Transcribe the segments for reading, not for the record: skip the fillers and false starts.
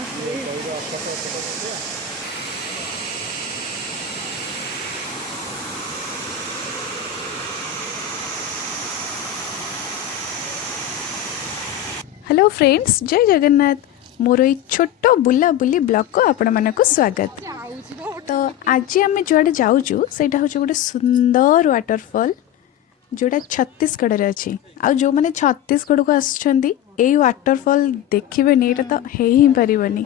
Hello friends, जय जगन्नाथ। मोर ये छोट बुला बुली ब्लॉग को आपण मानक स्वागत। तो आज आम जुआड़े जाऊँ से गोटे सुंदर वाटरफॉल जोड़ा छत्तीसगढ़ रे अच्छी। आ जो मैंने छत्तीसगढ़ को आसुछंती एई वाटरफॉल देखिबे नहीं तो हे ही परिबनी।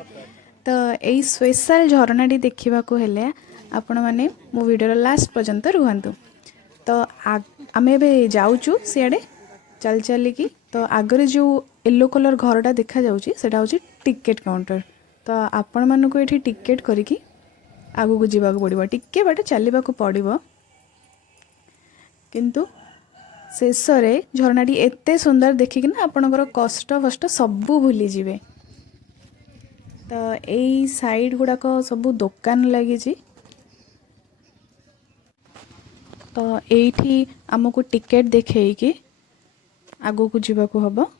तो एई स्पेशल झरनाटी देखा हेले आपण माने मो वीडियो लास्ट पर्यंत रुहंतु। तो आम ए जाऊँ सियाड़े चल चलिकी। तो आगरे जो येलो कलर घरटा देखा जाउची सेटा होची टिकेट काउंटर। तो आपण मानको एठी टिकेट करिकी आगु को जीवा को पड़िबो, टिके बाटे चलबा को पड़िबो। किंतु शेष रे झरनाटी एते सुंदर देखिक ना आपणकर कष्ट फष्ट सबू भूली जिवे। तो एई साइड गुड़ाक सबू दुकान लगी। तो एठी आमको टिकेट देखैकी आगो को जीवा को हबो।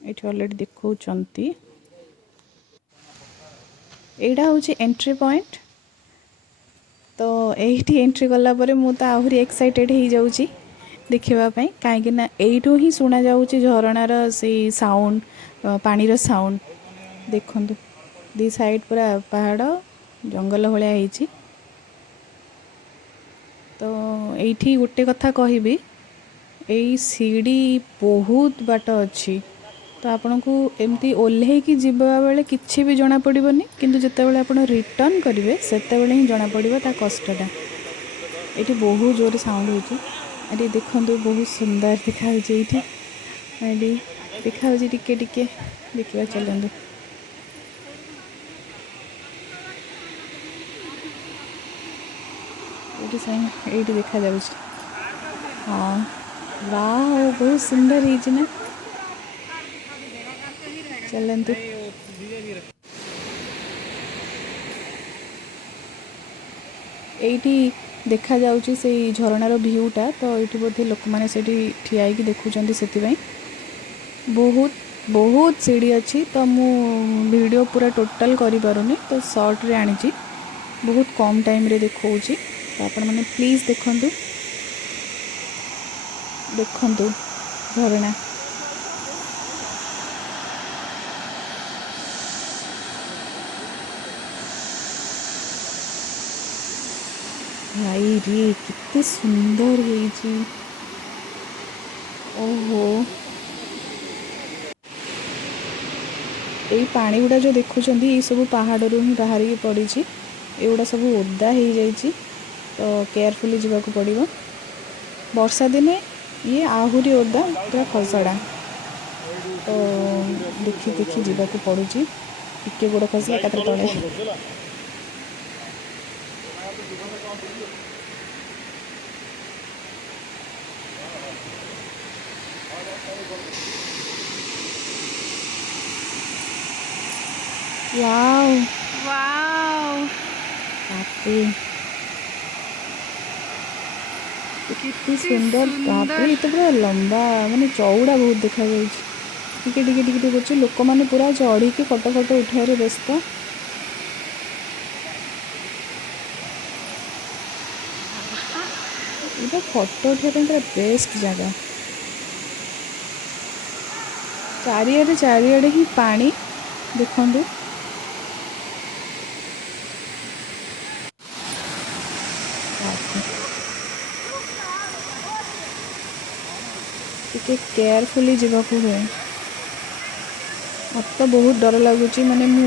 एठी ऑलरेडी देखौचंती एटा होची एंट्री पॉइंट। तो एठी एंट्री कला परे मु तो आहुरी एक्साइटेड हो जाउची देखिबा पई, काहे कि ना एठो ही सुना जाउची झरणार से साउंड, पानी रो साउंड। देखंतु दी साइड पूरा पहाड़ जंगल होलिया ହେଇची। तो एठी गोटे कथा कहिबी, एई सीढ़ी बहुत बाट अच्छी। तो आपन को एमती ओल्हे की जीवा बेले किछि भी जना पड़िबनी, किंतु जते बेले आपन रिटर्न करिवे सेते बेले ही जना पड़िबो ता कष्टटा। एठी बहुत जोर साउंड होची। एठी देखंतु बहुत सुंदर देखा होची। एठी देखा होची टिके टिके देखिबा चलंदु। एठी देखा जाउची। हाँ वाह, बहुत सुंदर है ना। चलंतु एठी देखा जाउची से झरणार व्यूटा। तो ये बोधे लोक मैंने से ठिया होगी देखुं से बहुत बहुत सीढ़ी अच्छी। तो मु वीडियो पूरा टोटल करि पारुनी, तो शॉर्ट रे आनी बहुत कम टाइम रे देखौची। तो आपण माने प्लीज देखंतु देखंतु झरना। भाई रे कितने सुंदर है। ओहो, यही पानी गुड़ा जो देखुं ये सब पहाड़ रू ही बाहर की पड़ी। एगुड़ा सब ओदा हो जाइए। तो केयरफुली जावाक पड़ो। वर्षा दिने ये आहुरी ओदा पूरा खसड़ा। तो देखी देखी जावाक पड़ुची। टिके गोड़ खसला एकात्र तले। वाव वाव, कितनी सुंदर। बापरे ये तो पूरा लंबा माने चौड़ा बहुत देखा जाए। टिके टिके टिके टिके लोक मैंने पूरा चढ़ी के फोटो फोटो उठारे व्यस्त। ये फोटो उठाने पूरा बेस्ट जगह। चारिआडे चारिआडे ही पानी देखंतु। टिके केयरफुली जावाक हुए। मत तो बहुत डर लगुच। माने मु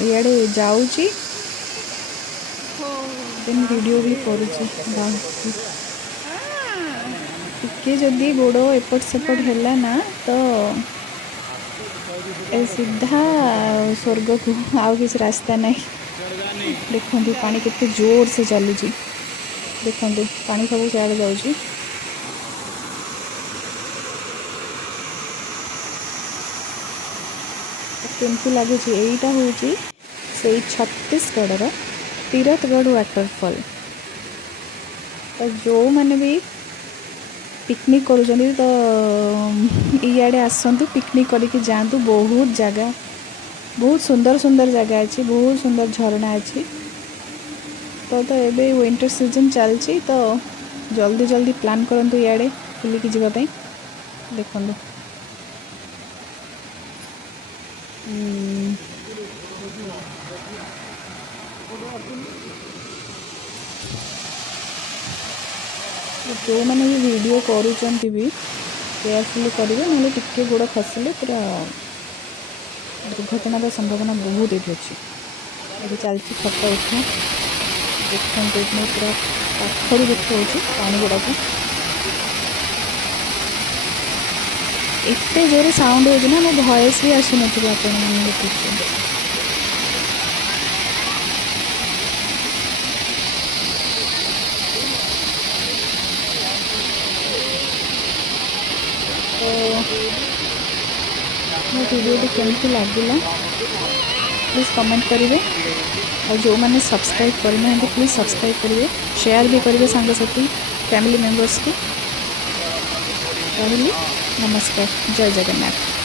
इे जाऊँगी देन वीडियो भी करुँची। टिके जदि गोड़ एपट सेपट है ना तो ए सीधा स्वर्ग को आउ किसी रास्ता नहीं। देखंतु पानी कितने जोर से चलुची। देखंतु पानी सब सियाड़े जाउची। केमती लगुच। यहीटा हूँ से छत्तीसगढ़ तीरथगढ़ वाटरफॉल। तो जो मैंने भी पिकनिक करुँच तो इे आसतु पिकनिक करके जातु बहुत जगह बहुत सुंदर सुंदर जगह अच्छी बहुत सुंदर झरना अच्छी तो ये विंटर सीजन चलती तो जल्दी जल्दी प्लान करूँ इे बुलिकी जावाई देखो जो मैंने भी वीडियो करुँच भी केयरफुली करेंगे ना टिके गोड़ खसले पूरा दुर्घटनार संभावना बहुत ये अच्छी ये चलती फटो उठा देखते पूरा पाखर देखा पानी गुड़ा को एते जोर साउंड हो मो भॉइस भी आसुन आप मो वीडियो केमती लगिला प्लीज़ कमेंट करेंगे और जो मैंने सब्सक्राइब करना प्लीज़ सब्सक्राइब करेंगे शेयर भी करेंगे सांगसाथी फैमिली मेम्बर्स को। कहली नमस्कार, जय जगन्नाथ।